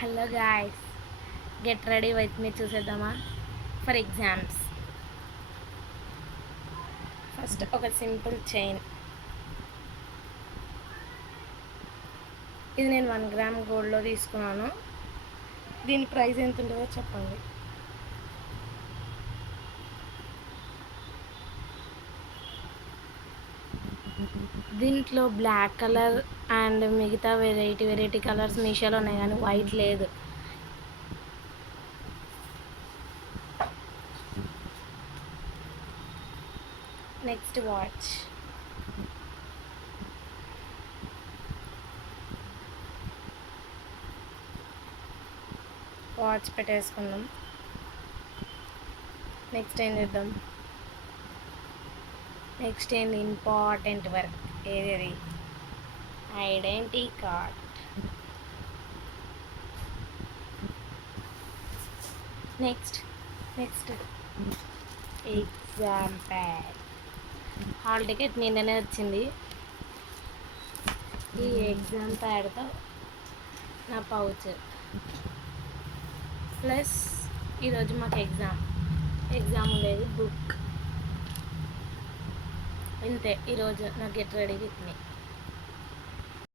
Hello guys, get ready with me. చూసేద్దామా for exams. First ఒక simple chain. ఇది నేను 1 గ్రామ్ గోల్డ్లో తీసుకున్నాను. దీని ప్రైస్ ఎంత ఉంటుందో చెప్పండి. దీంట్లో బ్లాక్ కలర్ అండ్ మిగతా వెరైటీ కలర్స్ మీషోలో ఉన్నాయి, కానీ వైట్ లేదు. Next watch. వాచ్ పెట్టేసుకుందాం. నెక్స్ట్ ఏం చేద్దాం? నెక్స్ట్ ఏంది ఇంపార్టెంట్ వర్క్, ఏది? Identity card. Next exam pad. Hall ticket నిన్ననే వచ్చింది. ఈ ఎగ్జామ్ ప్యాడ్తో నా పౌచ్, ప్లస్ ఈరోజు మాకు ఎగ్జామ్ ఉండేది, బుక్. ఇంతే ఈరోజు నా గెట్ రెడీ విత్ మీ.